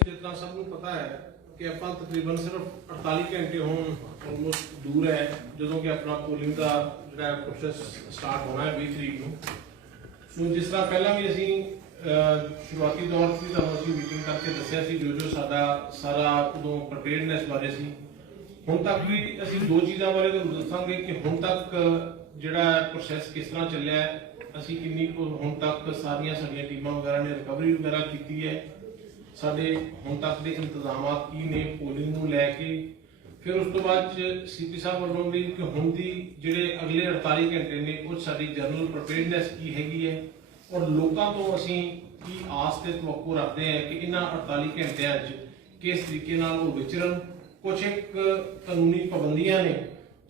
जितना सबको पता है कि ਆਪਾਂ तकरीबन सिर्फ 48 घंटे ਹੁਣ ਆਲਮੋਸਟ ਦੂਰ ਹੈ ਜਦੋਂ ਕਿ ਆਪਣਾ ਪੋਲਿੰਗ ਦਾ ਜਿਹੜਾ ਪ੍ਰੋਸੈਸ ਸਟਾਰਟ ਹੋਣਾ ਹੈ 20 ਤਰੀਕ ਨੂੰ। ਸੋ ਜਿਸ ਤਰ੍ਹਾਂ ਪਹਿਲਾਂ ਵੀ ਅਸੀਂ ਸ਼ੁਰੂਆਤੀ ਦੌਰ 'ਚ ਤੁਹਾਨੂੰ ਅਸੀਂ ਮੀਟਿੰਗ ਕਰਕੇ ਦੱਸਿਆ ਸੀ ਜੋ ਸਾਡਾ ਸਾਰਾ ਉਦੋਂ ਪ੍ਰੀਪੇਅਰਡਨੈਸ ਬਾਰੇ ਸੀ। ਹੁਣ ਤੱਕ ਵੀ ਅਸੀਂ ਦੋ ਚੀਜ਼ਾਂ ਬਾਰੇ ਤੁਹਾਨੂੰ ਦੱਸਾਂਗੇ ਕਿ ਹੁਣ ਤੱਕ ਜਿਹੜਾ ਪ੍ਰੋਸੈਸ ਕਿਸ ਤਰ੍ਹਾਂ ਚੱਲਿਆ ਹੈ, ਅਸੀਂ ਕਿੰਨੀ ਹੁਣ ਤੱਕ ਸਾਰੀਆਂ ਸਾਡੀਆਂ ਟੀਮਾਂ ਵਗੈਰਾ ਨੇ ਰਿਕਵਰੀ ਵਗੈਰਾ ਕੀਤੀ ਹੈ, ਸਾਡੇ ਹੁਣ ਤੱਕ ਦੇ ਇੰਤਜ਼ਾਮਾਤ ਕੀ ਨੇ ਪੋਲਿੰਗ ਨੂੰ ਲੈ ਕੇ। ਫਿਰ ਉਸ ਤੋਂ ਬਾਅਦ ਸੀਪੀ ਸਾਹਿਬ ਵੱਲੋਂ ਵੀ ਕਿ ਹੁਣ ਦੀ ਜਿਹੜੇ ਅਗਲੇ 48 ਘੰਟੇ ਨੇ ਉਹ ਸਾਡੀ ਜਨਰਲ ਪ੍ਰੀਪੇਅਰਡਨੈਸ ਕੀ ਹੈਗੀ ਹੈ ਔਰ ਲੋਕਾਂ ਤੋਂ ਅਸੀਂ ਕੀ ਆਸ ਤੇ ਤਵੱਕੂ ਰੱਖਦੇ ਹਾਂ ਕਿ ਇਹਨਾਂ 48 ਘੰਟਿਆਂ 'ਚ ਕਿਸ ਤਰੀਕੇ ਨਾਲ ਉਹ ਵਿਚਰਨ। ਕੁਝ ਇੱਕ ਕਾਨੂੰਨੀ ਪਾਬੰਦੀਆਂ ਨੇ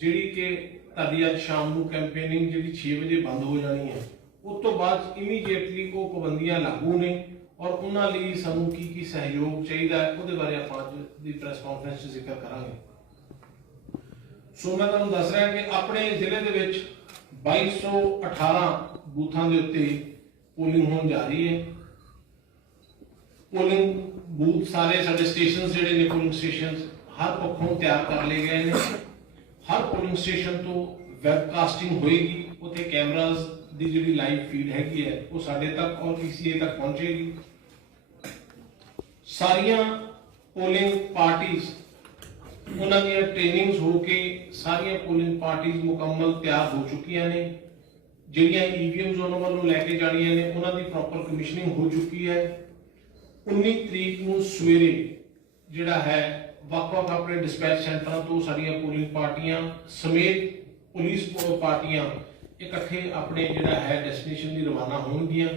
ਜਿਹੜੀ ਕਿ ਤੁਹਾਡੀ ਅੱਜ ਸ਼ਾਮ ਨੂੰ ਕੈਂਪੇਨਿੰਗ ਜਿਹੜੀ 6 ਵਜੇ ਬੰਦ ਹੋ ਜਾਣੀ ਹੈ, ਉਸ ਤੋਂ ਬਾਅਦ ਇਮੀਡੀਏਟਲੀ ਉਹ ਪਾਬੰਦੀਆਂ ਲਾਗੂ ਨੇ ਔਰ ਉਹਨਾਂ ਲਈ ਸਾਨੂੰ ਕੀ ਸਹਿਯੋਗ ਚਾਹੀਦਾ ਹੈ ਉਹਦੇ ਬਾਰੇ ਆਪਾਂ ਅੱਜ ਦੀ ਪ੍ਰੈਸ ਕਾਨਫਰੰਸ 'ਚ ਜ਼ਿਕਰ ਕਰਾਂਗੇ। ਸੋ ਮੈਂ ਤੁਹਾਨੂੰ ਦੱਸ ਰਿਹਾ ਕਿ ਆਪਣੇ ਜ਼ਿਲ੍ਹੇ ਦੇ ਵਿੱਚ 2218 ਬੂਥਾਂ ਦੇ ਉੱਤੇ ਪੋਲਿੰਗ ਹੋਣ ਜਾ ਰਹੀ ਹੈ। ਪੋਲਿੰਗ ਬੂਥ ਸਾਰੇ ਸਾਡੇ ਸਟੇਸ਼ਨ ਜਿਹੜੇ ਨੇ ਪੋਲਿੰਗ ਸਟੇਸ਼ਨ ਹਰ ਪੱਖੋਂ ਤਿਆਰ ਕਰ ਲਏ ਗਏ ਨੇ। ਹਰ ਪੋਲਿੰਗ ਸਟੇਸ਼ਨ ਤੋਂ ਵੈਬਕਾਸਟਿੰਗ ਹੋਏਗੀ, ਉੱਥੇ ਕੈਮਰਾਜ਼ ਦੀ ਜਿਹੜੀ ਲਾਈਵ ਫੀਡ ਹੈਗੀ ਹੈ ਉਹ ਸਾਡੇ ਤੱਕ ਔਰ ਪੀਸੀਏ ਤੱਕ ਪਹੁੰਚੇਗੀ। ਸਾਰੀਆਂ ਪੋਲਿੰਗ ਪਾਰਟੀਆਂ ਉਹਨਾਂ ਦੀਆਂ ਟ੍ਰੇਨਿੰਗਸ ਹੋ ਕੇ ਸਾਰੀਆਂ ਪੋਲਿੰਗ ਪਾਰਟੀਆਂ ਮੁਕੰਮਲ ਤਿਆਰ ਹੋ ਚੁੱਕੀਆਂ ਨੇ। ਜਿਹੜੀਆਂ ਈਵੀਐਮਸ ਉਹਨਾਂ ਵੱਲੋਂ ਲੈ ਕੇ ਜਾਣੀਆਂ ਨੇ ਉਹਨਾਂ ਦੀ ਪ੍ਰੋਪਰ ਕਮਿਸ਼ਨਿੰਗ ਹੋ ਚੁੱਕੀ ਹੈ। 19 ਤਰੀਕ ਨੂੰ ਸਵੇਰੇ ਜਿਹੜਾ ਹੈ ਵੱਖ-ਵੱਖ ਆਪਣੇ ਡਿਸਪੈਚ ਸੈਂਟਰਾਂ ਤੋਂ ਸਾਡੀਆਂ ਪੋਲਿੰਗ ਪਾਰਟੀਆਂ ਸਮੇਤ ਪੁਲਿਸ ਪਾਰਟੀਆਂ ਇਕੱਠੇ ਆਪਣੇ ਜਿਹੜਾ ਹੈ ਡੈਸਟੀਨੇਸ਼ਨ ਦੀ ਰਵਾਨਾ ਹੋਣਗੀਆਂ।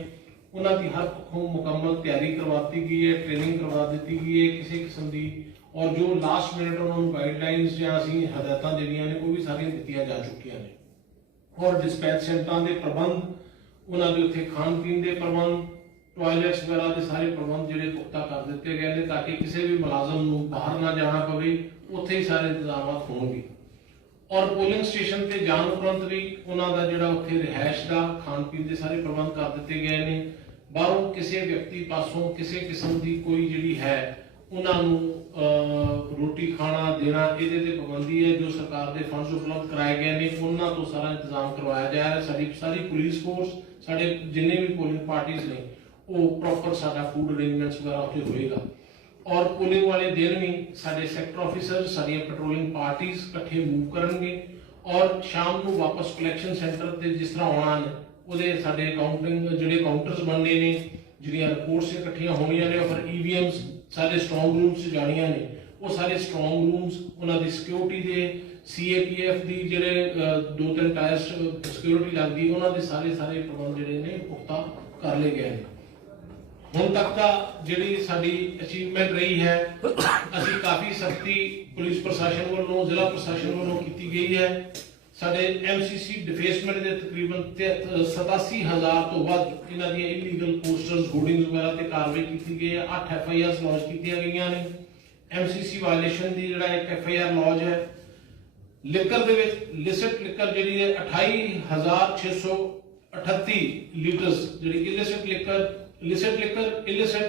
ਉਹਨਾਂ ਦੀ ਹਰ ਪੱਖੋਂ ਮੁਕੰਮਲ ਤਿਆਰੀ ਕਰਵਾ ਦਿੱਤੀ ਗਈ ਹੈ, ਟ੍ਰੇਨਿੰਗ ਕਰਵਾ ਦਿੱਤੀ ਗਈ ਹੈ ਕਿਸੇ ਕਿਸਮ ਦੀ, ਔਰ ਜੋ ਲਾਸਟ ਮਿੰਟ ਉਹਨਾਂ ਨੂੰ ਗਾਈਡਲਾਈਨਸ ਜਾਂ ਅਸੀਂ ਹਦਾਇਤਾਂ ਦੇਣੀਆਂ ਨੇ ਉਹ ਵੀ ਸਾਰੀਆਂ ਦਿੱਤੀਆਂ ਜਾ ਚੁੱਕੀਆਂ ਨੇ। ਔਰ ਡਿਸਪੈਚ ਸੈਂਟਰਾਂ ਦੇ ਪ੍ਰਬੰਧ, ਉਹਨਾਂ ਦੇ ਉੱਥੇ ਖਾਣ ਪੀਣ ਦੇ ਪ੍ਰਬੰਧ, ਟਾਇਲਟਸ ਵਗੈਰਾ ਦੇ ਸਾਰੇ ਪ੍ਰਬੰਧ ਜਿਹੜੇ ਪੁਖਤਾ ਕਰ ਦਿੱਤੇ ਗਏ ਨੇ ਤਾਂ ਕਿ ਕਿਸੇ ਵੀ ਮੁਲਾਜ਼ਮ ਨੂੰ ਬਾਹਰ ਨਾ ਜਾਣਾ ਪਵੇ, ਉੱਥੇ ਹੀ ਸਾਰੇ ਇੰਤਜ਼ਾਮਾਤ ਹੋਣਗੇ। ਔਰ ਪੋਲਿੰਗ ਸਟੇਸ਼ਨ ਤੇ ਜਾਣ ਉਪਰੰਤ ਵੀ ਉਹਨਾਂ ਦਾ ਜਿਹੜਾ ਉੱਥੇ ਰਿਹਾਇਸ਼ ਦਾ ਖਾਣ ਪੀਣ ਦੇ ਸਾਰੇ ਪ੍ਰਬੰਧ ਕਰ ਦਿੱਤੇ ਗਏ ਨੇ। ਬਾਹਰੋਂ ਕਿਸੇ ਵਿਅਕਤੀ ਪਾਸੋਂ ਕਿਸੇ ਕਿਸਮ ਦੀ ਕੋਈ ਜਿਹੜੀ ਹੈ ਉਹਨਾਂ ਨੂੰ ਰੋਟੀ ਖਾਣਾ ਦੇਣਾ ਇਹਦੇ ਤੇ ਪਾਬੰਦੀ ਹੈ। ਜੋ ਸਰਕਾਰ ਦੇ ਫੰਡਸ ਉਪਲਬਧ ਕਰਾਏ ਗਏ ਨੇ ਉਹਨਾਂ ਤੋਂ ਸਾਰਾ ਇੰਤਜ਼ਾਮ ਕਰਵਾਇਆ ਜਾ ਰਿਹਾ। ਸਾਡੀ ਸਾਰੀ ਪੁਲਿਸ ਫੋਰਸ, ਸਾਡੇ ਜਿੰਨੇ ਵੀ ਪੋਲਿੰਗ ਪਾਰਟੀਆਂ ਨੇ ਉਹ ਪ੍ਰੋਪਰ ਸਾਡਾ ਫੂਡ ਅਰੇਂਜਮੈਂਟਸ ਵਗੈਰਾ ਉੱਥੇ ਹੋਏਗਾ। ਔਰ ਪੋਲਿੰਗ ਵਾਲੇ ਦਿਨ ਵੀ ਸਾਡੇ ਸੈਕਟਰ ਆਫੀਸਰ ਸਾਡੀਆਂ ਪੈਟਰੋਲਿੰਗ ਪਾਰਟੀਆਂ ਇਕੱਠੇ ਮੂਵ ਕਰਨਗੇ ਔਰ ਸ਼ਾਮ ਨੂੰ ਵਾਪਸ ਕਲੈਕਸ਼ਨ ਸੈਂਟਰ ਤੇ ਜਿਸ ਤਰ੍ਹਾਂ ਆਉਣਾ ਨੇ ਉਹਦੇ ਸਾਡੇ ਕਾਊਂਟਿੰਗ ਜਿਹੜੇ ਕਾਊਂਟਰਸ ਬਣਨੇ ਨੇ, ਜਿਹੜੀਆਂ ਰਿਪੋਰਟਸ ਇਕੱਠੀਆਂ ਹੋਣੀਆਂ ਨੇ, ਫਿਰ ਈਵੀਐਮਸ ਸਾਰੇ ਸਟਰੋਂਗ ਰੂਮਸ 'ਚ ਜਾਣੀਆਂ ਨੇ। ਉਹ ਸਾਰੇ ਸਟਰੋਂਗ ਰੂਮਸ ਉਹਨਾਂ ਦੀ ਸਿਕਿਉਰਿਟੀ ਦੇ ਸੀਏਪੀਐਫ ਦੀ ਜਿਹੜੇ 2-3 ਟਾਇਰ ਸਿਕਿਉਰਿਟੀ ਲੱਗਦੀ ਉਹਨਾਂ ਦੇ ਸਾਰੇ ਪ੍ਰਬੰਧ ਜਿਹੜੇ ਨੇ ਪੁਖਤਾ ਕਰ ਲਏ ਗਏ ਨੇ। ਹੁਣ ਤੱਕ ਦਾ ਜਿਹੜੀ ਸਾਡੀ ਅਚੀਵਮੈਂਟ ਰਹੀ ਹੈ, ਅਸੀਂ ਕਾਫੀ ਸਖਤੀ ਪੁਲਿਸ ਪ੍ਰਸ਼ਾਸਨ ਵੱਲੋਂ, ਜ਼ਿਲ੍ਹਾ ਪ੍ਰਸ਼ਾਸਨ ਵੱਲੋਂ ਕੀਤੀ ਗਈ ਹੈ। ਸਾਡੇ ਐਮਸੀਸੀ ਡਿਫੇਸਮੈਂਟ ਦੇ ਤਕਰੀਬਨ 87,000 ਤੋਂ ਵੱਧ ਇਹਨਾਂ ਦੀਆਂ ਇਲੀਗਲ ਪੋਸਟਰਸ, ਹੋਰਡਿੰਗਸ ਵਗੈਰਾ ਤੇ ਕਾਰਵਾਈ ਕੀਤੀ ਗਈ ਹੈ। 8 FIRs ਲੌਂਚ ਕੀਤੀਆਂ ਗਈਆਂ ਨੇ। ਐਮਸੀਸੀ ਵਾਇਲੇਸ਼ਨ ਦੀ ਜਿਹੜਾ ਇੱਕ FIR ਲੌਂਚ ਹੈ। ਲਿਕਰ ਦੇ ਵਿੱਚ ਲਿਸਿਟ ਲਿਕਰ ਜਿਹੜੀ ਹੈ 28,638 ਲੀਟਰਸ ਜਿਹੜੀ ਇਲਿਸਿਟ ਲਿਕਰ ਇਲਿਸਿਟ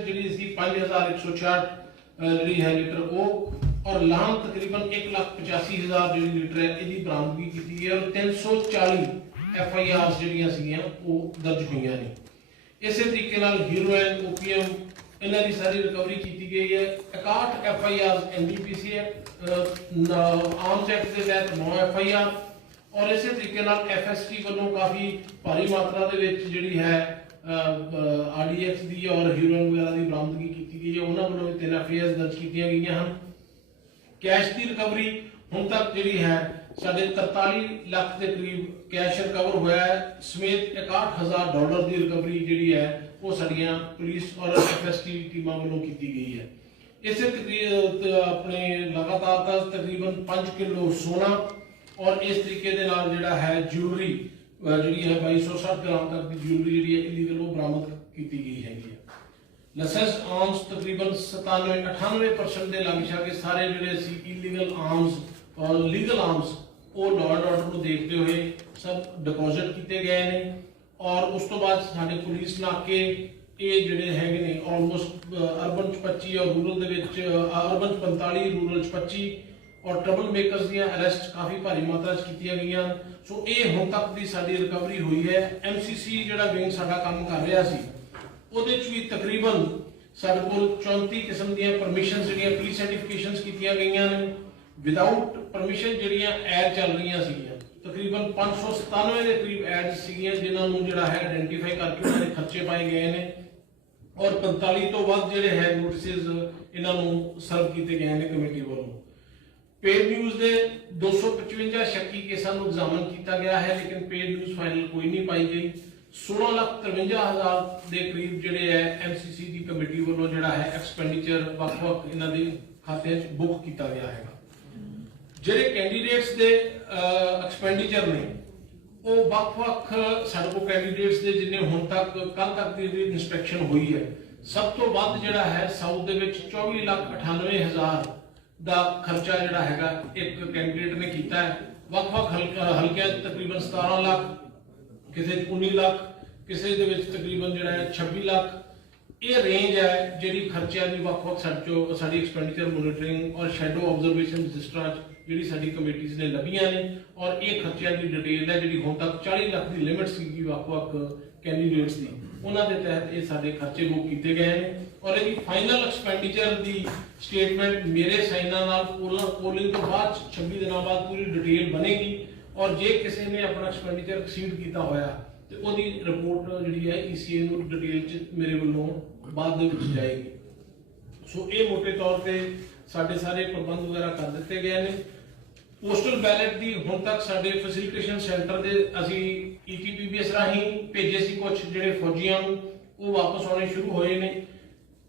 ਜਿਹੜੀ ਇਸਦੀ 5,166 ਜਿਹੜੀ ਹੈ ਲੀਟਰ ਉਹ ਔਰ ਲਾਮ ਤਕਰੀਬਨ 1,85,000 ਜਿਹੜੀ ਲੀਟਰ ਹੈ ਇਹਦੀ ਬਰਾਮਦਗੀ ਕੀਤੀ ਹੈ ਔਰ 340 FIRs ਜਿਹੜੀਆਂ ਸੀਗੀਆਂ ਉਹ ਦਰਜ ਹੋਈਆਂ ਨੇ। ਇਸੇ ਤਰੀਕੇ ਨਾਲ ਹੀਰੋਇਨ, ਓਪੀਐਮ ਇਹਨਾਂ ਦੀ ਸਾਰੀ ਰਿਕਵਰੀ ਕੀਤੀ ਗਈ ਹੈ। 61 FIRs NDPC ਆਰਮਸ ਐਕਟ ਦੇ ਤਹਿਤ 9 FIR ਔਰ ਇਸੇ ਤਰੀਕੇ ਨਾਲ FST ਵੱਲੋਂ ਕਾਫੀ ਭਾਰੀ ਮਾਤਰਾ ਦੇ ਵਿੱਚ ਜਿਹੜੀ ਹੈ RDX ਦੀ ਔਰ ਹੀਰੋਇਨ ਵਗੈਰਾ ਦੀ ਬਰਾਮਦਗੀ ਕੀਤੀ ਗਈ ਹੈ। ਉਹਨਾਂ ਵੱਲੋਂ 3 FIRs ਦਰਜ ਕੀਤੀਆਂ ਗਈਆਂ ਹਨ। ਕੈਸ਼ ਦੀ ਰਿਕਵਰੀ ਹੁਣ ਤੱਕ ਜਿਹੜੀ ਹੈ ਸਾਡੇ 43 ਲੱਖ ਦੇ ਕਰੀਬ ਕੈਸ਼ ਰਿਕਵਰ ਹੋਇਆ ਹੈ, ਸਮੇਤ $61,000 ਦੀ ਰਿਕਵਰੀ ਜਿਹੜੀ ਹੈ ਉਹ ਸਾਡੀਆਂ ਪੁਲਿਸ ਔਰ FST ਟੀਮਾਂ ਵੱਲੋਂ ਕੀਤੀ ਗਈ ਹੈ। ਇਸੇ ਆਪਣੇ ਲਗਾਤਾਰ ਤਾਂ ਤਕਰੀਬਨ 5 ਕਿਲੋ ਸੋਨਾ ਔਰ ਇਸ ਤਰੀਕੇ ਦੇ ਨਾਲ ਜਿਹੜਾ ਹੈ ਜਿਊਲਰੀ ਜਿਹੜੀ ਹੈ 2260 ਗ੍ਰਾਮ ਤੱਕ ਦੀ ਜਿਊਲਰੀ ਜਿਹੜੀ ਹੈ ਇਲੀਗਲ ਉਹ ਬਰਾਮਦ ਕੀਤੀ ਗਈ ਹੈਗੀ ਹੈ। ਲਾਇਸੈਂਸ ਆਰਮਸ ਤਕਰੀਬਨ 97-98% ਦੇ ਲਾਗੇ ਛਾਗੇ ਸਾਰੇ ਜਿਹੜੇ ਸੀ ਇਲੀਗਲ ਆਰਮਸ ਔਰ ਲੀਗਲ ਆਰਮਸ ਉਹ ਲਾਅ ਐਂਡ ਆਰਡਰ ਨੂੰ ਦੇਖਦੇ ਹੋਏ ਸਭ ਡਿਪੋਜ਼ਿਟ ਕੀਤੇ ਗਏ ਨੇ। ਔਰ ਉਸ ਤੋਂ ਬਾਅਦ ਸਾਡੇ ਪੁਲਿਸ ਨਾਕੇ ਇਹ ਜਿਹੜੇ ਹੈਗੇ ਨੇ ਆਲਮੋਸਟ ਅਰਬਨ 'ਚ 25 ਔਰ ਰੂਰਲ ਦੇ ਵਿੱਚ ਅਰਬਨ 'ਚ 45 ਰੂਰਲ 'ਚ 25 ਔਰ ਟਰਬਲ ਮੇਕਰਸ ਦੀਆਂ ਅਰੈਸਟ ਕਾਫੀ ਭਾਰੀ ਮਾਤਰਾ 'ਚ ਕੀਤੀਆਂ ਗਈਆਂ। ਸੋ ਇਹ ਹੁਣ ਤੱਕ ਦੀ ਸਾਡੀ ਰਿਕਵਰੀ ਹੋਈ ਹੈ। MCC ਜਿਹੜਾ ਵਿੰਗ ਸਾਡਾ ਕੰਮ ਕਰ ਰਿਹਾ ਸੀ ਉਹਦੇ 'ਚ ਵੀ ਤਕਰੀਬਨ ਸਾਡੇ ਕੋਲ 34 ਕਿਸਮ ਦੀਆਂ ਪਰਮਿਸ਼ਨਸ ਜਿਹੜੀਆਂ ਪ੍ਰੀ ਸਰਟੀਫਿਕੇਸ਼ਨਸ ਕੀਤੀਆਂ ਗਈਆਂ ਨੇ। ਵਿਦਆਊਟ ਪਰਮਿਸ਼ਨ ਜਿਹੜੀਆਂ ਐਡ ਚੱਲ ਰਹੀਆਂ ਸੀਗੀਆਂ ਤਕਰੀਬਨ 597 ਦੇ ਕਰੀਬ ਐਡਸ ਸੀਗੀਆਂ ਜਿਨ੍ਹਾਂ ਨੂੰ ਜਿਹੜਾ ਹੈ ਆਇਡੈਂਟੀਫਾਈ ਕਰਕੇ ਉਹਨਾਂ ਦੇ ਖਰਚੇ ਪਾਏ ਗਏ ਨੇ ਔਰ 45 ਤੋਂ ਵੱਧ ਜਿਹੜੇ ਹੈ ਨੋਟਿਸਸ ਇਹਨਾਂ ਨੂੰ ਸਰਵ ਕੀਤੇ ਗਏ ਨੇ ਕਮੇਟੀ ਵੱਲੋਂ। पेड न्यूज ਦੇ 255 ਸ਼ੱਕੀ ਕੇਸਾਂ ਨੂੰ ਐਗਜ਼ਾਮਨ ਕੀਤਾ ਗਿਆ ਹੈ ਲੇਕਿਨ पेड न्यूज ਫਾਈਨਲ ਕੋਈ ਨਹੀਂ ਪਾਈ ਗਈ। 16,53,000 ਦੇ ਕਰੀਬ ਜਿਹੜੇ ਹੈ MCC ਦੀ ਕਮੇਟੀ ਵੱਲੋਂ ਜਿਹੜਾ ਹੈ ਐਕਸਪੈਂਡੀਚਰ ਵੱਖ-ਵੱਖ ਇਹਨਾਂ ਦੇ ਖਾਤਿਆਂ 'ਚ ਬੁੱਕ ਕੀਤਾ ਗਿਆ ਹੈਗਾ। ਜਿਹੜੇ ਕੈਂਡੀਡੇਟਸ ਦੇ ਐਕਸਪੈਂਡੀਚਰ ਨੇ ਉਹ ਵੱਖ-ਵੱਖ ਸਾਡੇ ਕੋਲ ਕੈਂਡੀਡੇਟਸ ਦੇ ਜਿੰਨੇ ਹੁਣ ਤੱਕ ਕੱਲ ਤੱਕ ਦੀ ਜਿਹੜੀ ਇਨਸਪੈਕਸ਼ਨ ਹੋਈ ਹੈ ਸਭ ਤੋਂ ਵੱਧ ਜਿਹੜਾ ਹੈ ਸਾਊਥ ਦੇ ਵਿੱਚ 24,98,000 ਦਾ ਖਰਚਾ ਜਿਹੜਾ ਹੈਗਾ ਇੱਕ ਕੈਂਡੀਡੇਟ ਨੇ ਕੀਤਾ ਹੈ। ਵੱਖ-ਵੱਖ ਹਲਕਿਆਂ 'ਚ ਤਕਰੀਬਨ 17 ਲੱਖ, ਕਿਸੇ 'ਚ 19 ਲੱਖ, ਕਿਸੇ ਦੇ ਵਿੱਚ ਤਕਰੀਬਨ ਜਿਹੜਾ ਹੈ 26 ਲੱਖ। ਇਹ ਰੇਂਜ ਹੈ ਜਿਹੜੀ ਖਰਚਿਆਂ ਦੀ ਵੱਖ-ਵੱਖ ਸਾਡੀ ਐਕਸਪੈਂਡੀਚਰ ਮੋਨੀਟਰਿੰਗ ਔਰ ਸ਼ੈਡੋ ਆਬਜ਼ਰਵੇਸ਼ਨ ਰਜਿਸਟਰਾਂ 'ਚ ਜਿਹੜੀ ਸਾਡੀ ਕਮੇਟੀਆਂ ਨੇ ਲੱਭੀਆਂ ਨੇ ਔਰ ਇਹ ਖਰਚਿਆਂ ਦੀ ਡਿਟੇਲ ਹੈ ਜਿਹੜੀ ਹੁਣ ਤੱਕ 40 ਲੱਖ ਦੀ ਲਿਮਿਟ ਸੀਗੀ ਵੱਖ-ਵੱਖ ਕੈਂਡੀਡੇਟਸ ਦੀ ਉਹਨਾਂ ਦੇ ਤਹਿਤ ਇਹ ਸਾਡੇ ਖਰਚੇ ਬੁੱਕ ਕੀਤੇ ਗਏ ਨੇ ਔਰ ਇਹਦੀ ਫਾਈਨਲ ਐਕਸਪੈਂਡੀਚਰ ਦੀ ਸਟੇਟਮੈਂਟ ਮੇਰੇ ਸਾਈਨਾਂ ਨਾਲ ਪੋਲਿੰਗ ਤੋਂ ਬਾਅਦ 26 ਦਿਨਾਂ ਬਾਅਦ ਪੂਰੀ ਡਿਟੇਲ ਬਣੇਗੀ ਔਰ ਜੇ ਕਿਸੇ ਨੇ ਆਪਣਾ ਐਕਸਪੈਂਡੀਚਰ ਐਕਸੀਡ ਕੀਤਾ ਹੋਇਆ ਤੇ ਉਹਦੀ ਰਿਪੋਰਟ ਜਿਹੜੀ ਹੈ ECA ਨੂੰ ਡਿਟੇਲ 'ਚ ਮੇਰੇ ਵੱਲੋਂ ਬਾਅਦ ਦੇ ਵਿੱਚ ਜਾਏਗੀ। ਸੋ ਇਹ ਮੋਟੇ ਤੌਰ ਤੇ ਸਾਡੇ ਸਾਰੇ ਪ੍ਰਬੰਧ ਵਗੈਰਾ ਕਰ ਦਿੱਤੇ ਗਏ ਨੇ। ਪੋਸਟਲ ਬੈਲਟ ਦੀ ਹੁਣ ਤੱਕ ਸਾਡੇ ਫੈਸਿਲਿਟੇਸ਼ਨ ਸੈਂਟਰ ਦੇ ਅਸੀਂ ETPBS ਰਾਹੀਂ ਭੇਜੇ ਸੀ ਕੁਝ ਜਿਹੜੇ ਫੌਜੀਆਂ ਨੂੰ ਉਹ ਵਾਪਸ ਆਉਣੇ ਸ਼ੁਰੂ ਹੋਏ ਨੇ।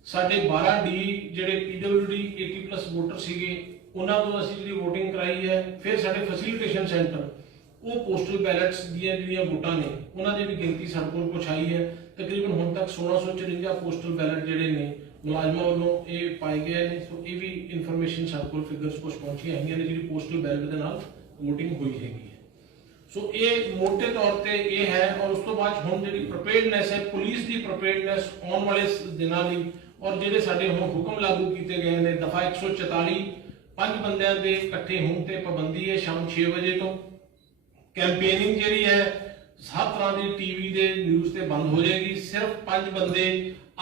ਸਾਡੇ 12D ਜਿਹੜੇ PWD 80+ ਵੋਟਰ ਸੀਗੇ ਉਹਨਾਂ ਤੋਂ ਅਸੀਂ ਜਿਹੜੀ VOTING ਕਰਾਈ ਹੈ। ਫਿਰ ਸਾਡੇ ਫੈਸਿਲਿਟੇਸ਼ਨ ਸੈਂਟਰ ਉਹ ਪੋਸਟਲ ਬੈਲਟਸ ਦੀਆਂ ਜਿਹੜੀਆਂ ਵੋਟਾਂ ਨੇ ਉਹਨਾਂ ਦੀ ਵੀ ਗਿਣਤੀ ਸਾਡੇ ਕੋਲ ਕੁਛ ਆਈ ਹੈ। ਤਕਰੀਬਨ ਹੁਣ ਤੱਕ 1654 ਪੋਸਟਲ ਬੈਲਟ ਜਿਹੜੇ ਨੇ ਮੁਲਾਜ਼ਮਾਂ ਵੱਲੋਂ ਇਹ ਪਾਏ ਗਏ ਨੇ। ਸੋ ਇਹ ਵੀ ਇਨਫੋਰਮੇਸ਼ਨ ਸਾਡੇ ਕੋਲ ਫਿਗਰਸ ਕੁਝ ਪਹੁੰਚੀਆਂ ਹੈਗੀਆਂ ਨੇ ਜਿਹੜੀ ਪੋਸਟਲ ਬੈਲਟ ਦੇ ਨਾਲ VOTING ਹੋਈ ਹੈਗੀ ਹੈ। ਸੋ ਇਹ ਮੋਟੇ ਤੌਰ ਤੇ ਇਹ ਹੈ ਔਰ ਉਸ ਤੋਂ ਬਾਅਦ ਹੁਣ ਜਿਹੜੀ ਪ੍ਰੀਪੇਅਰਡਨੈਸ ਹੈ ਪੁਲਿਸ ਦੀ ਪ੍ਰੀਪੇਅਰਡਨੈਸ ਆਉਣ ਵਾਲੇ ਦਿਨਾਂ ਲਈ ਔਰ ਜਿਹੜੇ ਸਾਡੇ ਹੁਣ ਹੁਕਮ ਲਾਗੂ ਕੀਤੇ ਗਏ ਨੇ ਦਫਾ 144 5 ਬੰਦਿਆਂ ਦੇ ਇਕੱਠੇ ਹੋਣ ਤੇ ਪਾਬੰਦੀ ਹੈ ਸ਼ਾਮ 6 ਵਜੇ ਤੋਂ। ਕੈਂਪੇਨਿੰਗ ਜਿਹੜੀ ਹੈ ਹਰ ਤਰ੍ਹਾਂ ਦੀ TV ਦੇ ਨਿਊਜ਼ ਤੇ ਬੰਦ ਹੋ ਜਾਏਗੀ। ਸਿਰਫ 5 ਬੰਦੇ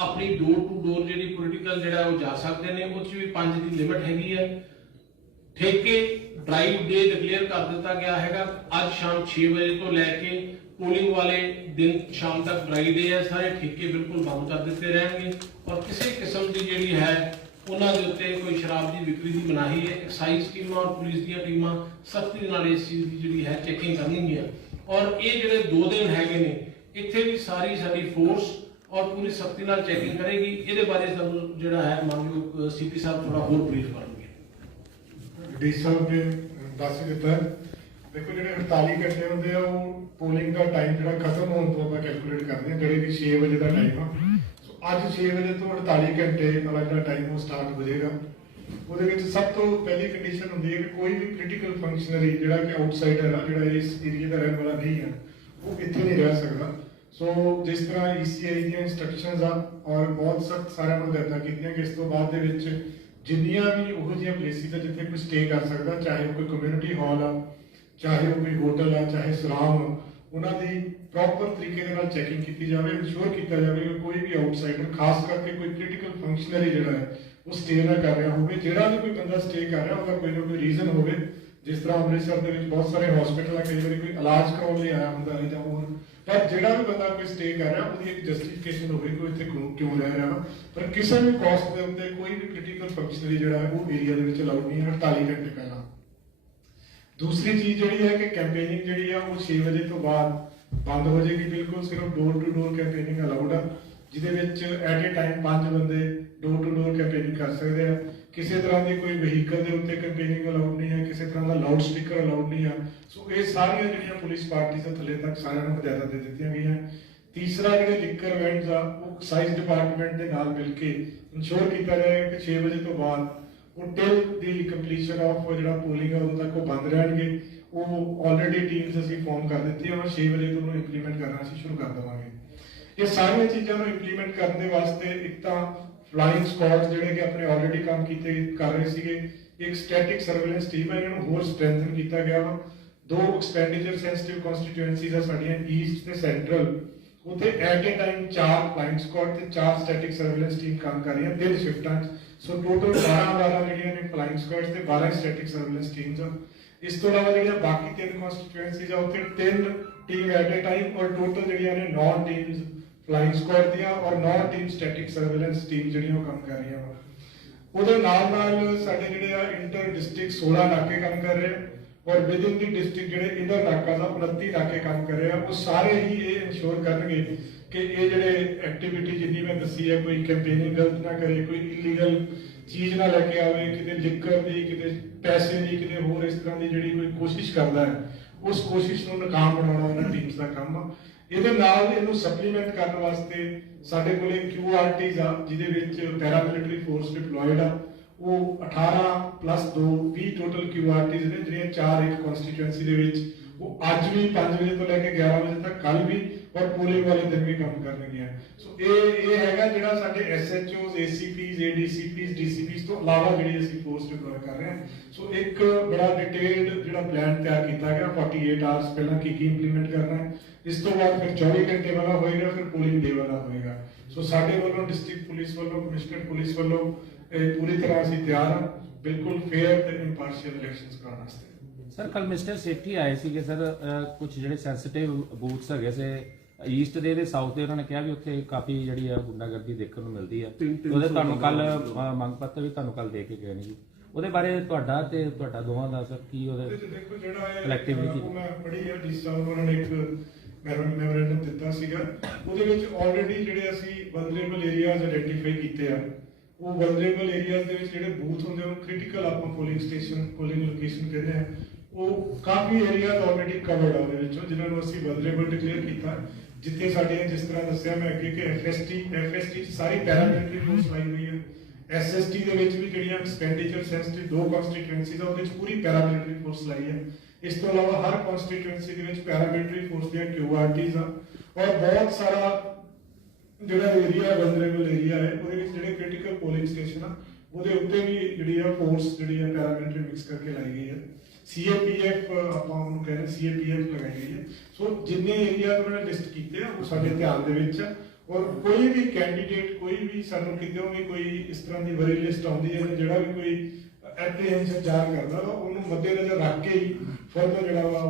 ਆਪਣੀ ਡੋਰ ਟੂ ਡੋਰ ਜਿਹੜੀ ਪੋਲੀਟੀਕਲ ਜਿਹੜਾ ਉਹ ਜਾ ਸਕਦੇ ਨੇ ਉਹ 'ਚ ਵੀ 5 ਦੀ ਲਿਮਿਟ ਹੈਗੀ ਹੈ। ਠੇਕੇ ਡਰਾਈਵ ਡੇ ਡਿਕਲੇਅਰ ਕਰ ਦਿੱਤਾ ਗਿਆ ਹੈਗਾ। ਅੱਜ ਸ਼ਾਮ 6 ਵਜੇ ਤੋਂ ਲੈ ਕੇ ਪੋਲਿੰਗ ਵਾਲੇ ਦਿਨ ਸ਼ਾਮ ਤੱਕ ਡਰਾਈ ਡੇ ਹੈ। ਸਾਰੇ ਠੇਕੇ ਬਿਲਕੁਲ ਬੰਦ ਕਰ ਦਿੱਤੇ ਰਹਿਣਗੇ ਔਰ ਕਿਸੇ ਕਿਸਮ ਦੀ ਜਿਹੜੀ ਹੈ ਉਹਨਾਂ ਦੇ ਉੱਤੇ ਕੋਈ ਸ਼ਰਾਬ ਦੀ ਵਿਕਰੀ ਦੀ ਮਨਾਹੀ ਹੈ। ਐਕਸਾਈਜ਼ ਟੀਮਾਂ ਔਰ ਪੁਲਿਸ ਦੀਆਂ ਟੀਮਾਂ ਸਖਤੀ ਦੇ ਨਾਲ ਇਸ ਚੀਜ਼ ਦੀ ਜਿਹੜੀ ਹੈ ਚੈਕਿੰਗ ਕਰਨਗੀਆਂ ਔਰ ਇਹ ਜਿਹੜੇ 2 ਦਿਨ ਹੈਗੇ ਨੇ ਇੱਥੇ ਵੀ ਸਾਰੀ ਸਾਡੀ ਫੋਰਸ ਔਰ ਪੂਰੀ ਸਖਤੀ ਨਾਲ ਚੈਕਿੰਗ ਕਰੇਗੀ। ਇਹਦੇ ਬਾਰੇ ਸਾਨੂੰ ਜਿਹੜਾ ਹੈ ਮਾਨਯੋਗ CP ਸਾਹਿਬ ਥੋੜਾ ਹੋਰ ਬਰੀਫ ਕਰਨਗੇ। ਡੀ ਸਾਹਿਬ ਨੇ ਦੱਸ ਦਿੱਤਾ। ਦੇਖੋ ਜਿਹੜੇ 48 ਘੰਟੇ ਹੁੰਦੇ ਆ ਉਹ ਪੋਲਿੰਗ ਦਾ ਟਾਈਮ ਜਿਹੜਾ ਖਤਮ ਹੋਣ ਤੋਂ ਆਪਾਂ ਕੈਲਕੂਲੇਟ ਕਰਦੇ ਹਾਂ ਜਿਹੜੇ ਕਿ 6 ਵਜੇ ਦਾ ਟਾਈਮ ਆ। ਸੋ ਅੱਜ 6 ਵਜੇ ਤੋਂ 48 ਘੰਟੇ ਵਾਲਾ ਜਿਹੜਾ ਟਾਈਮ ਉਹ ਸਟਾਰਟ ਹੋ ਜਾਏਗਾ। ਉਹਦੇ ਵਿੱਚ ਸਭ ਤੋਂ ਪਹਿਲੀ ਕੰਡੀਸ਼ਨ ਹੁੰਦੀ ਹੈ ਕਿ ਕੋਈ ਵੀ ਪੋਲੀਟੀਕਲ ਫੰਕਸ਼ਨਰੀ ਜਿਹੜਾ ਕਿ ਆਊਟਸਾਈਡਰ ਆ ਜਿਹੜਾ ਇਸ ਏਰੀਆ ਦਾ ਰਹਿਣ ਵਾਲਾ ਨਹੀਂ ਹੈ ਉਹ ਇੱਥੇ ਨਹੀਂ ਰਹਿ ਸਕਦਾ। ਸੋ ਜਿਸ ਤਰ੍ਹਾਂ ECA ਦੀਆਂ ਇੰਸਟਰਕਸ਼ਨਸ ਆ ਔਰ ਬਹੁਤ ਸਖਤ ਸਾਰਿਆਂ ਨੂੰ ਹਦਾਇਤਾਂ ਕੀਤੀਆਂ ਕਿ ਇਸ ਤੋਂ ਬਾਅਦ ਦੇ ਵਿੱਚ ਜਿੰਨੀਆਂ ਵੀ ਉਹੋ ਜਿਹੀਆਂ ਪਲੇਸਿਸ ਆ ਜਿੱਥੇ ਕੋਈ ਸਟੇ ਕਰ ਸਕਦਾ ਚਾਹੇ ਉਹ ਕੋਈ ਕਮਿਊਨਿਟੀ ਹਾਲ ਆ ਚਾਹੇ ਉਹ ਕੋਈ ਹੋਟਲ ਆ ਚਾਹੇ ਸਰਾਮ ਉਹਨਾਂ ਦੀ ਪ੍ਰੋਪਰ ਤਰੀਕੇ ਦੇ ਨਾਲ ਚੈਕਿੰਗ ਕੀਤੀ ਜਾਵੇ। ਇਨਸ਼ੋਰ ਕੀਤਾ ਜਾਵੇ ਕਿ ਕੋਈ ਵੀ ਆਊਟਸਾਈਡਰ ਖਾਸ ਕਰਕੇ ਕੋਈ ਪੋਲੀਟੀਕਲ ਫੰਕਸ਼ਨਰੀ ਜਿਹੜਾ ਹੈ ਉਹ ਸਟੇ ਨਾ ਕਰ ਰਿਹਾ ਹੋਵੇ। ਜਿਹੜਾ ਵੀ ਕੋਈ ਬੰਦਾ ਸਟੇ ਕਰ ਰਿਹਾ ਉਹਦਾ ਕੋਈ ਨਾ ਕੋਈ ਰੀਜ਼ਨ ਹੋਵੇ। ਜਿਸ ਤਰ੍ਹਾਂ ਅੰਮ੍ਰਿਤਸਰ ਦੇ ਵਿੱਚ ਬਹੁਤ ਸਾਰੇ ਹਸਪੀਟਲ ਆ ਕਈ ਵਾਰੀ ਕੋਈ ਇਲਾਜ ਕਰਾਉਣ ਲਈ ਆਇਆ ਹੁੰਦਾ ਹੈ ਜਾਂ ਹੋਰ ਪਰ ਜਿਹੜਾ ਵੀ ਬੰਦਾ ਕੋਈ ਸਟੇ ਕਰ ਰਿਹਾ ਉਹਦੀ ਇੱਕ ਜਸਟੀਫਿਕੇਸ਼ਨ ਹੋਵੇ ਕਿ ਇੱਥੇ ਕਿਉਂ ਰਹਿ ਰਿਹਾ ਵਾ। ਪਰ ਕਿਸੇ ਵੀ ਕਾਸਟ ਦੇ ਉੱਤੇ ਕੋਈ ਵੀ ਪੋਲੀਟੀਕਲ ਫੰਕਸ਼ਨਰੀ ਜਿਹੜਾ ਹੈ ਉਹ ਏਰੀਆ ਦੇ ਵਿੱਚ ਅਲਾਉਡ ਨਹੀਂ ਹੈ 48 ਘੰਟੇ ਪਹਿਲਾਂ। ਦੂਸਰੀ ਚੀਜ਼ ਜਿਹੜੀ ਹੈ ਕਿ ਕੈਂਪੇਨਿੰਗ ਜਿਹੜੀ ਆ ਉਹ 6 ਵਜੇ ਤੋਂ ਬਾਅਦ ਬੰਦ ਹੋ ਜਾਏਗੀ। ਬਿਲਕੁਲ ਸਿਰਫ door to door campaigning allowed ਆ ਜਿਹਦੇ ਵਿੱਚ ਐਟ ਏ ਟਾਈਮ 5 ਬੰਦੇ ਡੋਰ ਟੂ ਡੋਰ ਕੈਂਪੇਨਿੰਗ ਕਰ ਸਕਦੇ ਆ। ਕਿਸੇ ਤਰ੍ਹਾਂ ਦੀ ਕੋਈ ਵਹੀਕਲ ਦੇ ਉੱਤੇ ਕੈਂਪੇਨਿੰਗ ਅਲਾਉਡ ਨਹੀਂ ਹੈ। ਕਿਸੇ ਤਰ੍ਹਾਂ ਦਾ ਲਾਊਡ ਸਪੀਕਰ ਅਲਾਉਡ ਨਹੀਂ ਆ। ਸੋ ਇਹ ਸਾਰੀਆਂ ਜਿਹੜੀਆਂ ਪੁਲਿਸ ਪਾਰਟੀ ਦੇ ਥੱਲੇ ਤੱਕ ਸਾਰਿਆਂ ਨੂੰ ਹਦਾਇਤਾਂ ਦੇ ਦਿੱਤੀਆਂ ਗਈਆਂ। ਤੀਸਰਾ ਜਿਹੜੇ ਲਿਕਰ ਇਵੈਂਟਸ ਆ ਉਹ ਐਕਸਾਈਜ਼ ਡਿਪਾਰਟਮੈਂਟ ਦੇ ਨਾਲ ਮਿਲ ਕੇ ਇਨਸ਼ੋਰ ਕੀਤਾ ਜਾਏਗਾ ਕਿ 6 ਵਜੇ ਤੋਂ ਬਾਅਦ ਉਹ ਟਿਲ ਦੀ ਕੰਪਲੀਸ਼ਨ ਆਫ ਜਿਹੜਾ ਪੋਲਿੰਗ ਆ ਉਦੋਂ ਤੱਕ ਉਹ ਬੰਦ ਰਹਿਣਗੇ। ਉਹ ਆਲਰੇਡੀ ਟੀਮਸ ਅਸੀਂ ਫਾਰਮ ਕਰ ਦਿੱਤੀਆਂ ਔਰ 6 ਵਜੇ ਤੋਂ ਉਹਨੂੰ ਇੰਪਲੀਮੈਂਟ ਕਰਨਾ ਅਸੀਂ ਸ਼ੁਰੂ ਕਰ ਦੇਵਾਂਗੇ। ਇਹ ਸਾਰੀਆਂ ਚੀਜ਼ਾਂ ਨੂੰ ਇੰਪਲੀਮੈਂਟ ਕਰਨ ਦੇ ਵਾਸਤੇ ਇੱਕ ਤਾਂ ਫਲਾਈਂਗ ਸਕੁਆਡਸ ਜਿਹੜੇ ਕਿ ਆਪਣੇ ਆਲਰੇਡੀ ਕੰਮ ਕਰ ਰਹੇ ਸੀਗੇ, ਇੱਕ ਸਟੈਟਿਕ ਸਰਵੇਲੈਂਸ ਟੀਮ ਹੈ, ਇਹਨਾਂ ਨੂੰ ਹੋਰ ਸਟਰੈਂਥਨ ਕੀਤਾ ਗਿਆ ਵਾ। 2 ਐਕਸਪੈਂਡੀਚਰ ਸੈਂਸਿਟਿਵ ਕਨਸਟੀਟੂਐਂਸੀਜ਼ ਆ ਸਾਡੀਆਂ, ਈਸਟ ਤੇ ਸੈਂਟਰਲ, ਉੱਥੇ at a time 4 flying squad ਤੇ 4 ਸਟੈਟਿਕ ਸਰਵੇਲੈਂਸ ਟੀਮ ਕੰਮ ਕਰ ਰਹੀਆਂ 3 ਸ਼ਿਫਟਾਂ 'ਚ। ਸੋ ਟੋਟਲ 12 ਜਿਹੜੀਆਂ ਨੇ ਫਲਾਈਂਗ ਸਕੁਆਡਸ ਤੇ 12 ਸਟੈਟਿਕ ਸਰਵੇਲੈਂਸ ਟੀਮਸ ਆ। ਇਸ ਤੋਂ ਇਲਾਵਾ ਜਿਹੜੀਆਂ ਬਾਕੀ 3 ਕਨਸਟੀਟੂਐਂਸੀਜ਼ ਆ ਉੱਥੇ 3 ਟੀਮ ਐਟ ਏ ਟਾਈਮ ਔਰ ਟੋਟਲ ਜਿਹੜੀਆਂ ਨੇ 9 ਟੀਮਸ ਫਲਾਈਂਗ ਸਕੁਆਡ ਦੀਆਂ ਔਰ 9 ਟੀਮ ਸਟੈਟਿਕ ਸਰਵੇਲੈਂਸ ਟੀਮ ਜਿਹੜੀਆਂ ਉਹ ਕੰਮ ਕਰ ਰਹੀਆਂ ਵਾ। ਉਹਦੇ ਨਾਲ ਸਾਡੇ ਜਿਹੜੇ ਆ ਇੰਟਰ ਡਿਸਟ੍ਰਿਕਟ 16 ਨਾਕੇ ਕੰਮ ਕਰ ਰਹੇ ਆ ਔਰ ਵਿਦਿਨ ਦੀ ਡਿਸਟ੍ਰਿਕਟ ਜਿਹੜੇ ਇਨਰ ਨਾਕਾ ਦਾ 29 ਨਾਕੇ ਕੰਮ ਕਰ ਰਹੇ ਆ। ਉਹ ਸਾਰੇ ਹੀ ਇਹ ਇਨਸ਼ੋਰ ਕਰਨਗੇ ਕਿ ਇਹ ਜਿਹੜੇ ਐਕਟੀਵਿਟੀ ਜਿੰਨੀ ਮੈਂ ਦੱਸੀ ਹੈ, ਕੋਈ ਕੈਂਪੇਨਿੰਗ ਗਲਤ ਨਾ ਕਰੇ, ਕੋਈ ਇਲੀਗਲ ਚੀਜ਼ ਨਾ ਲੈ ਕੇ ਆਵੇ, ਕਿਤੇ ਲਿਕਰ ਦੀ, ਕਿਤੇ ਪੈਸੇ ਦੀ, ਕਿਤੇ ਹੋਰ ਇਸ ਤਰ੍ਹਾਂ ਦੀ ਜਿਹੜੀ ਕੋਈ ਕੋਸ਼ਿਸ਼ ਕਰਦਾ ਹੈ, ਉਸ ਕੋਸ਼ਿਸ਼ ਨੂੰ ਨਾਕਾਮ ਬਣਾਉਣਾ ਉਹਨਾਂ ਟੀਮਸ ਦਾ ਕੰਮ ਆ। ਇਹਦੇ ਨਾਲ ਇਹਨੂੰ ਸਪਲੀਮੈਂਟ ਕਰਨ ਵਾਸਤੇ ਸਾਡੇ ਕੋਲੇ QRTs ਆ, ਜਿਹਦੇ ਵਿੱਚ ਪੈਰਾਮਿਲਟਰੀ ਫੋਰਸ ਡਿਪਲੋਇਡ ਆ। ਉਹ 18+2 20 ਟੋਟਲ QRTs ਨੇ, ਜਿਹੜੀਆਂ 4 ਇੱਕ ਕਨਸਟੀਟੂਐਂਸੀ ਦੇ ਵਿੱਚ। ਉਹ ਅੱਜ ਵੀ 5 ਵਜੇ ਤੋਂ ਲੈ ਕੇ 11 ਵਜੇ ਤੱਕ, ਕੱਲ ਵੀ ਔਰ ਪੋਲਿੰਗ ਵਾਲੇ ਦਿਨ ਵੀ ਕੰਮ ਕਰਨਗੀਆਂ। ਸੋ ਇਹ ਹੈਗਾ ਜਿਹੜਾ ਸਾਡੇ SHOs, ACPs, ADCPs, DCPs ਤੋਂ ਇਲਾਵਾ ਜਿਹੜੀ ਅਸੀਂ ਫੋਰਸ ਡਿਪਲੋਏ ਕਰ ਰਹੇ ਹਾਂ। ਸੋ ਇੱਕ ਬੜਾ ਡਿਟੇਲਡ ਜਿਹੜਾ ਪਲਾਨ ਤਿਆਰ ਕੀਤਾ ਗਿਆ 48 ਆਵਰਸ ਪਹਿਲਾਂ ਕੀ ਇੰਪਲੀਮੈਂਟ ਕਰਨਾ ਹੈ, ਇਸ ਤੋਂ ਬਾਅਦ ਫਿਰ 24 ਘੰਟੇ ਵਾਲਾ ਹੋਏਗਾ, ਫਿਰ ਪੋਲਿੰਗ ਡੇ ਵਾਲਾ ਹੋਏਗਾ। ਸੋ ਸਾਡੇ ਵੱਲੋਂ ਡਿਸਟ੍ਰਿਕਟ ਪੁਲਿਸ ਵੱਲੋਂ, ਕਮਿਸ਼ਨਰ ਪੁਲਿਸ ਵੱਲੋਂ ਪੂਰੀ ਤਰ੍ਹਾਂ ਅਸੀਂ ਤਿਆਰ ਹਾਂ ਬਿਲਕੁਲ ਫੇਅਰ ਤੇ ਇੰਪਾਰਸ਼ੀਅਲ ਇਲੈਕਸ਼ਨਸ ਕਰਾਉਣ ਵਾਸਤੇ। ਸਰ ਕੱਲ ਮਿਸਟਰ ਸੇਠੀ ਆਏ ਸੀਗੇ ਸਰ, ਕੁਝ ਜਿਹੜੇ ਸੈਂਸਿਟਿਵ ਬੂਥਸ ਹੈਗੇ ਸੇ ਈਸਟ ਦੇ ਸਾਊਥ ਦੇ, ਉਹਨਾਂ ਨੇ ਕਿਹਾ ਵੀ ਉੱਥੇ ਕਾਫੀ ਜਿਹੜੀ ਆ ਗੁੰਡਾਗਰਦੀ ਦੇਖਣ ਨੂੰ ਮਿਲਦੀ ਆ। ਉਹਦੇ ਤੁਹਾਨੂੰ ਕੱਲ ਮੰਗ ਪੱਤਰ ਵੀ ਤੁਹਾਨੂੰ ਕੱਲ ਦੇ ਕੇ ਗਏ ਨੇ ਜੀ, ਉਹਦੇ ਬਾਰੇ ਤੁਹਾਡਾ ਤੇ ਤੁਹਾਡਾ ਦੋਵਾਂ ਦਾ ਸਰ ਕੀ ਉਹਦੇ ਦੇਖੋ ਜਿਹੜਾ ਕਲੈਕਟਿਵਿਟੀ ਮੈਂ ਪੜ੍ਹੀ ਹੈ ਡੀ ਸਾਹਿਬ ਉਹਨਾਂ ਨੇ ਇੱਕ ਮੈਮੋਰੈਂਡਮ ਦਿੱਤਾ ਸੀਗਾ, ਉਹਦੇ ਵਿੱਚ ਆਲਰੇਡੀ ਜਿਹੜੇ ਅਸੀਂ ਵਲਨਰੇਬਲ ਏਰੀਆਜ਼ ਆਇਡੈਂਟੀਫਾਈ ਕੀਤੇ ਆ। ਉਹ ਵਲਨਰੇਬਲ ਏਰੀਆਜ਼ ਦੇ ਵਿੱਚ ਜਿਹੜੇ ਬੂਥ ਹੁੰਦੇ ਉਹ ਕ੍ਰਿਟੀਕਲ ਆਪਾਂ ਪੋਲਿੰਗ ਸਟੇਸ਼ਨ, ਪੋਲਿੰਗ ਲੋਕੇਸ਼ਨ ਕਹਿੰਦੇ ਆ, ਉਹ ਕਾਫੀ ਏਰੀਆਜ਼ ਆਲਰੇਡੀ ਕਵਰਡ ਆ ਉਹਦੇ ਵਿੱਚੋਂ, ਜਿਨ੍ਹਾਂ ਨੂੰ ਅਸੀਂ ਵਲਨਰੇਬਲ ਡਿਕਲੇਅਰ ਕੀਤਾ। ਜਿੱਥੇ ਸਾਡੀਆਂ ਜਿਸ ਤਰ੍ਹਾਂ ਦੱਸਿਆ ਮੈਂ ਅੱਗੇ ਕਿ FST ਚ ਸਾਰੀ ਪੈਰਾਮਿਲਟਰੀ ਫੋਰਸ ਲਾਈ ਹੋਈ ਹੈ। SST ਦੇ ਵਿੱਚ ਵੀ ਜਿਹੜੀਆਂ ਐਕਸਪੈਂਡੀਚਰ ਸੈਂਸਿਟਿਵ 2 ਕਨਸਟੀਟੂਐਂਸੀਜ਼ ਆ ਉਹਦੇ ਵਿੱਚ ਪੂਰੀ ਪੈਰਾਮਿਲਟਰੀ ਫੋਰਸ ਲਾਈ ਹੈ। ਇਸ ਤੋਂ ਇਲਾਵਾ ਹਰ ਕਨਸਟੀਟੂਐਂਸੀ ਦੇ ਵਿੱਚ ਪੈਰਾਮਿਲਟਰੀ ਫੋਰਸ ਦੀਆਂ QRTs ਆ ਔਰ ਬਹੁਤ ਸਾਰਾ ਜਿਹੜਾ ਏਰੀਆ ਵਲਨਰੇਬਲ ਏਰੀਆ ਹੈ ਉਹਦੇ ਵਿੱਚ ਜਿਹੜੇ ਕ੍ਰਿਟੀਕਲ ਪੋਲਿੰਗ ਸਟੇਸ਼ਨ ਆ ਉਹਦੇ ਉੱਤੇ ਵੀ ਜਿਹੜੀ ਆ ਫੋਰਸ ਜਿਹੜੀ ਆ ਪੈਰਾਮਿਲਟਰੀ ਮਿਕਸ ਕਰਕੇ ਲਾਈ ਗਈ ਹੈ। CAPF ਆਪਾਂ ਉਹਨੂੰ ਕਹਿੰਦੇ CAPF ਲਗਾਈ ਗਈ ਹੈ। ਸੋ ਜਿੰਨੇ ਏਰੀਆ ਉਹਨਾਂ ਨੇ ਲਿਸਟ ਕੀਤੇ ਆ ਉਹ ਸਾਡੇ ਧਿਆਨ ਦੇ ਵਿੱਚ ਆ ਔਰ ਕੋਈ ਵੀ ਕੈਂਡੀਡੇਟ, ਕੋਈ ਵੀ ਸਾਨੂੰ ਕਿਤੇ ਵੀ ਕੋਈ ਇਸ ਤਰ੍ਹਾਂ ਦੀ ਵਰੀ ਲਿਸਟ ਆਉਂਦੀ ਹੈ ਜਿਹੜਾ ਵੀ ਕੋਈ ਐਪਰੀਹੈਂਸ਼ਨ ਜਾਰ ਕਰਦਾ ਵਾ, ਉਹਨੂੰ ਮੱਦੇਨਜ਼ਰ ਰੱਖ ਕੇ ਹੀ ਫਰਦਰ ਜਿਹੜਾ ਵਾ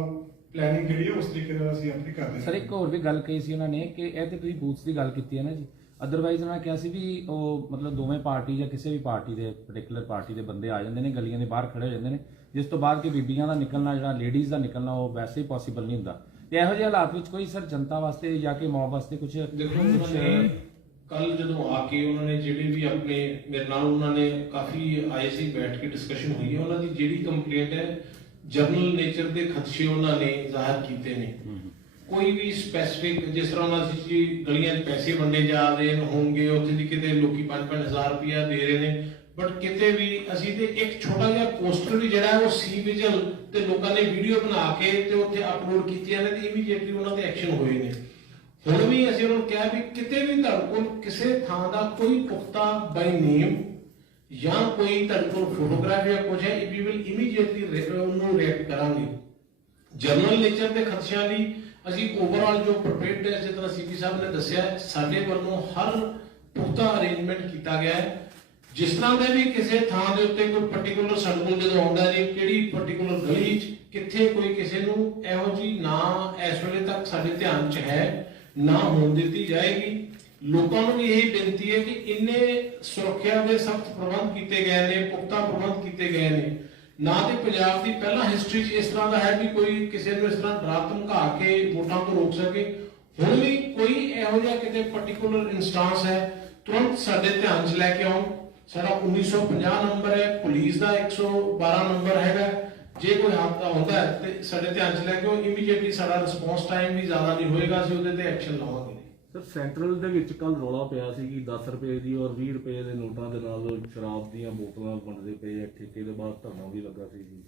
ਪਲੈਨਿੰਗ ਜਿਹੜੀ ਹੈ ਉਸ ਤਰੀਕੇ ਨਾਲ ਅਸੀਂ ਆਪਣੀ ਕਰਦੇ ਹਾਂ। ਸਰ ਇੱਕ ਹੋਰ ਵੀ ਗੱਲ ਕਹੀ ਸੀ ਉਹਨਾਂ ਨੇ ਕਿ ਇਹ ਤੇ ਤੁਸੀਂ ਬੂਥਸ ਦੀ ਗੱਲ ਕੀਤੀ ਹੈ ਨਾ ਜੀ, ਅਦਰਵਾਈਜ਼ ਉਹਨਾਂ ਨੇ ਕਿਹਾ ਸੀ ਵੀ ਉਹ ਮਤਲਬ ਦੋਵੇਂ ਪਾਰਟੀ ਜਾਂ ਕਿਸੇ ਵੀ ਪਾਰਟੀ ਦੇ ਪਾਰਟਿਕੂਲਰ ਪਾਰਟੀ ਦੇ ਬੰਦੇ ਆ ਜਾਂਦੇ ਨੇ, ਗਲੀਆਂ ਦੇ ਬਾਹਰ ਖੜੇ ਹੋ ਜਾਂਦੇ ਨੇ, ਜਿਸ ਤੋਂ ਬਾਅਦ ਕਿ ਬੀਬੀਆਂ ਦਾ ਨਿਕਲਣਾ, ਜਿਹੜਾ ਲੇਡੀਜ਼ ਦਾ ਨਿਕਲਣਾ ਉਹ ਵੈਸੇ ਹੀ ਪੋਸੀਬਲ ਨਹੀਂ ਹੁੰਦਾ। ਤੇ ਇਹੋ ਜਿਹੇ ਹਾਲਾਤ ਵਿੱਚ ਕੋਈ ਸਰ ਜਨਤਾ ਵਾਸਤੇ ਜਾਂ ਕਿ ਮੌਬ ਵਾਸਤੇ ਕੁਝ ਦੇਖੋ ਉਹਨਾਂ ਨੇ ਕੱਲ ਜਦੋਂ ਆ ਕੇ ਉਹਨਾਂ ਨੇ ਜਿਹੜੇ ਵੀ ਆਪਣੇ ਮੇਰੇ ਨਾਲ ਉਹਨਾਂ ਨੇ ਕਾਫੀ ਆਏ ਸੀ, ਬੈਠ ਕੇ ਡਿਸਕਸ਼ਨ ਹੋਈ ਹੈ। ਉਹਨਾਂ ਦੀ ਜਿਹੜੀ ਕੰਪਲੇਂਟ ਹੈ ਜਨਰਲ ਨੇਚਰ ਦੇ ਖਦਸ਼ੇ ਉਹਨਾਂ ਨੇ ਜ਼ਾਹਰ ਕੀਤੇ ਨੇ। ਕੋਈ ਵੀ ਸਪੈਸਿਫਿਕ ਜਿਸ ਤਰ੍ਹਾਂ ਉਹਨਾਂ ਦੀ ਗਲੀਆਂ 'ਚ ਪੈਸੇ ਵੰਡੇ ਜਾ ਰਹੇ ਹੋਣਗੇ, ਉੱਥੇ ਦੀ ਕਿਤੇ ਲੋਕੀ 5-5 ਹਜ਼ਾਰ ਰੁਪਇਆ ਦੇ ਰਹੇ ਨੇ, ਬਟ ਕਿਤੇ ਵੀ ਅਸੀਂ ਤੇ ਇੱਕ ਛੋਟਾ ਜਿਹਾ ਪੋਸਟਰ ਵੀ ਜਿਹੜਾ ਹੈ ਉਹ ਸੀ ਵਿਜਲ ਤੇ ਲੋਕਾਂ ਨੇ ਵੀਡੀਓ ਬਣਾ ਕੇ ਤੇ ਉੱਥੇ ਅਪਲੋਡ ਕੀਤੀਆਂ ਨੇ ਤੇ ਇਮੀਡੀਏਟਲੀ ਉਹਨਾਂ ਦੇ ਐਕਸ਼ਨ ਹੋਏ ਨੇ। ਹੁਣ ਵੀ ਅਸੀਂ ਉਹਨਾਂ ਨੂੰ ਕਿਹਾ ਵੀ ਕਿਤੇ ਵੀ ਤੁਹਾਡੇ ਕੋਲ ਕਿਸੇ ਥਾਂ ਦਾ ਕੋਈ ਪੁਖਤਾ ਬਾਈ ਨੇਮ ਜਾਂ ਕੋਈ ਤੁਹਾਡੇ ਕੋਲ ਫੋਟੋਗ੍ਰਾਫ ਜਾਂ ਕੁਝ ਹੈ, ਵੀ ਵਿਲ ਇਮੀਡੀਏਟਲੀ ਉਹਨੂੰ ਰਿਐਕਟ ਕਰਾਂਗੇ। ਜਨਰਲ ਨੇਚਰ ਦੇ ਖਦਸ਼ਿਆਂ ਲਈ ਅਸੀਂ ਓਵਰਆਲ ਜੋ ਪ੍ਰਪੇਅਰਡ ਹੈ, ਜਿਸ ਤਰ੍ਹਾਂ ਸੀਪੀ ਸਾਹਿਬ ਨੇ ਦੱਸਿਆ, ਸਾਡੇ ਵੱਲੋਂ ਹਰ ਪੁਖਤਾ ਅਰੇਂਜਮੈਂਟ ਕੀਤਾ ਗਿਆ ਹੈ। ਜਿਸ ਤਰ੍ਹਾਂ ਦੇ ਵੀ ਕਿਸੇ ਥਾਂ ਦੇ ਉੱਤੇ ਕੋਈ ਪਾਰਟਿਕੂਲਰ ਸਾਡੇ ਕੋਲ ਜਦੋਂ ਆਉਂਦਾ ਜੀ ਕਿਹੜੀ ਪਾਰਟਿਕੂਲਰ ਗਲੀ 'ਚ ਕਿੱਥੇ ਕੋਈ ਕਿਸੇ ਨੂੰ ਇਹੋ ਜਿਹੀ ਨਾ ਇਸ ਵੇਲੇ ਤੱਕ ਸਾਡੇ ਧਿਆਨ 'ਚ ਹੈ ਨਾ ਹੋਣ ਦਿੱਤੀ ਜਾਏਗੀ। ਲੋਕਾਂ ਨੂੰ ਵੀ ਇਹ ਬੇਨਤੀ ਹੈ ਕਿ ਇੰਨੇ ਸੁਰੱਖਿਆ ਦੇ ਸਖਤ ਪ੍ਰਬੰਧ ਕੀਤੇ ਗਏ ਨੇ, ਪੁਖਤਾ ਪ੍ਰਬੰਧ ਕੀਤੇ ਗਏ ਨੇ। ਨਾ ਤੇ ਪੰਜਾਬ ਦੀ ਪਹਿਲਾਂ ਹਿਸਟਰੀ 'ਚ ਇਸ ਤਰ੍ਹਾਂ ਦਾ ਹੈ ਵੀ ਕੋਈ ਕਿਸੇ ਨੂੰ ਇਸ ਤਰ੍ਹਾਂ ਡਰਾ ਧਮਕਾ ਕੇ ਵੋਟਾਂ ਤੋਂ ਰੋਕ ਸਕੇ। ਹੁਣ ਵੀ ਕੋਈ ਇਹੋ ਜਿਹਾ ਕਿਤੇ ਪਾਰਟਿਕੂਲਰ ਇਨਸਟੈਂਸ ਹੈ ਤੁਰੰਤ ਸਾਡੇ ਧਿਆਨ 'ਚ ਲੈ ਕੇ ਆਉਣ। ਸਾਡਾ 1950 ਨੰਬਰ ਹੈ, ਪੁਲਿਸ ਦਾ 112 ਨੰਬਰ ਹੈਗਾ। ਜੇ ਕੋਈ ਹਾਦਸਾ ਹੁੰਦਾ ਹੈ ਤੇ ਸਾਡੇ ਧਿਆਨ 'ਚ ਲੈ ਕੇ ਉਹ ਇਮੀਡੀਏਟਲੀ ਸਾਡਾ ਰਿਸਪੌਂਸ ਟਾਈਮ ਵੀ ਜ਼ਿਆਦਾ ਨਹੀਂ ਹੋਏਗਾ, ਅਸੀਂ ਉਹਦੇ ਤੇ ਐਕਸ਼ਨ ਲਵਾਂਗੇ। ਸਰ ਸੈਂਟਰਲ ਦੇ ਵਿੱਚ ਕੱਲ ਰੌਲਾ ਪਿਆ ਸੀ ਕਿ 10 ਰੁਪਏ ਦੀ ਔਰ 20 ਰੁਪਏ ਦੇ ਨੋਟਾਂ ਦੇ ਨਾਲ ਸ਼ਰਾਬ ਦੀਆਂ ਬੋਤਲਾਂ ਵੰਡਦੇ ਪਏ ਆ, ਠੇਕੇ ਦੇ ਬਾਅਦ ਧਰਨਾ ਵੀ ਲੱਗਾ ਸੀ ਜੀ।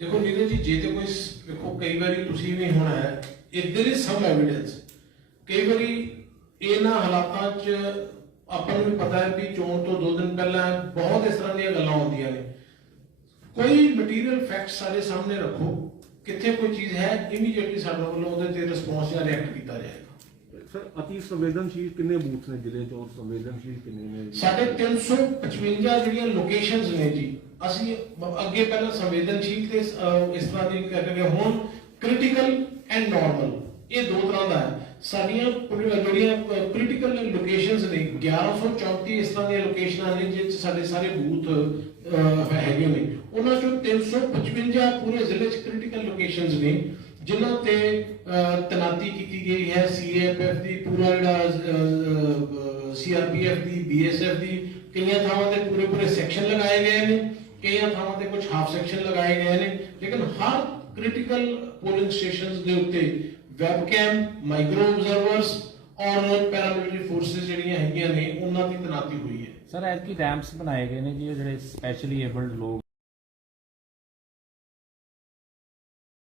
ਦੇਖੋ ਨੀਰਜ ਜੀ, ਜੇ ਤੇ ਕੋਈ ਦੇਖੋ ਕਈ ਵਾਰੀ ਤੁਸੀਂ ਵੀ ਹੋਣਾ ਹੈ, if there is some evidence, ਕਈ ਵਾਰੀ ਇਹਨਾਂ ਹਾਲਾਤਾਂ 'ਚ ਆਪਾਂ ਨੂੰ ਵੀ ਪਤਾ ਹੈ ਵੀ ਚੋਣ ਤੋਂ 2 ਦਿਨ ਪਹਿਲਾਂ ਬਹੁਤ ਇਸ ਤਰ੍ਹਾਂ ਦੀਆਂ ਗੱਲਾਂ ਆਉਂਦੀਆਂ ਨੇ। ਕੋਈ ਮਟੀਰੀਅਲ ਫੈਕਟ ਸਾਡੇ ਸਾਹਮਣੇ ਰੱਖੋ, ਕਿੱਥੇ ਕੋਈ ਚੀਜ਼ ਹੈ ਇਮੀਡੀਏਟਲੀ ਸਾਡੇ ਵੱਲੋਂ ਉਹਦੇ ਤੇ ਰਿਸਪੌਂਸ ਜਾਂ ਰਿਐਕਟ ਕੀਤਾ ਜਾਏਗਾ। ਸਰ ਅਤੀ ਸੰਵੇਦਨਸ਼ੀਲ ਕਿੰਨੇ ਬੂਥ ਨੇ ਜ਼ਿਲ੍ਹੇ 'ਚ ਔਰ ਸੰਵੇਦਨਸ਼ੀਲ ਕਿੰਨੇ ਨੇ? ਸਾਡੇ 355 ਜਿਹੜੀਆਂ ਲੋਕੇਸ਼ਨਸ ਨੇ ਜੀ, ਅਸੀਂ ਅੱਗੇ ਪਹਿਲਾਂ ਸੰਵੇਦਨਸ਼ੀਲ ਤੇ ਇਸ ਤਰ੍ਹਾਂ ਦੀ ਕਰਕੇ ਹੁਣ ਕ੍ਰਿਟੀਕਲ ਐਂਡ ਨਾਰਮਲ, ਇਹ 2 ਤਰ੍ਹਾਂ ਦਾ ਹੈ। ਸਾਡੀਆਂ ਜਿਹੜੀਆਂ ਕ੍ਰਿਟੀਕਲ ਲੋਕੇਸ਼ਨਸ ਨੇ 1134 ਇਸ ਤਰ੍ਹਾਂ ਦੀਆਂ ਲੋਕੇਸ਼ਨਾਂ ਨੇ ਜਿਸ 'ਚ ਸਾਡੇ ਸਾਰੇ ਬੂਥ ਹੈਗੇ ਨੇ। ਉਹਨਾਂ ਚੋਂ 355 ਪੂਰੇ ਜ਼ਿਲ੍ਹੇ 'ਚ ਕ੍ਰਿਟੀਕਲ ਲੋਕੇਸ਼ਨਸ ਨੇ ਜਿਨ੍ਹਾਂ ਤੇ ਤੈਨਾਤੀ ਕੀਤੀ ਗਈ ਹੈ ਸੀਏਐਫਐਫ ਦੀ, ਪੂਰਾ ਜਿਹੜਾ ਸੀਆਰਪੀਐਫ ਦੀ, ਬੀਐਸਐਫ ਦੀ। ਕਈਆਂ ਥਾਵਾਂ ਤੇ ਪੂਰੇ ਸੈਕਸ਼ਨ ਲਗਾਏ ਗਏ ਨੇ, ਕਈਆਂ ਥਾਵਾਂ ਤੇ ਕੁਝ ਹਾਫ ਸੈਕਸ਼ਨ ਲਗਾਏ ਗਏ ਨੇ, ਲੇਕਿਨ ਹਰ ਕ੍ਰਿਟੀਕਲ ਪੋਲਿੰਗ ਸਟੇਸ਼ਨਸ ਦੇ ਉੱਤੇ ਵੈਬਕੈਮ, ਮਾਈਕਰੋ ਆਬਜ਼ਰਵਰਸ ਔਰ ਪੈਰਾਮਿਲਟਰੀ ਫੋਰਸਿਸ ਜਿਹੜੀਆਂ ਹੈਗੀਆਂ ਨੇ ਉਹਨਾਂ ਦੀ ਤੈਨਾਤੀ ਹੋਈ ਹੈ। ਸਰ ਐਤਕੀ ਰੈਂਪਸ ਬਣਾਏ ਗਏ ਨੇ ਜੀ, ਉਹ ਜਿਹੜੇ ਸਪੈਸ਼ਲੀ ਏਬਲਡ ਲੋਕ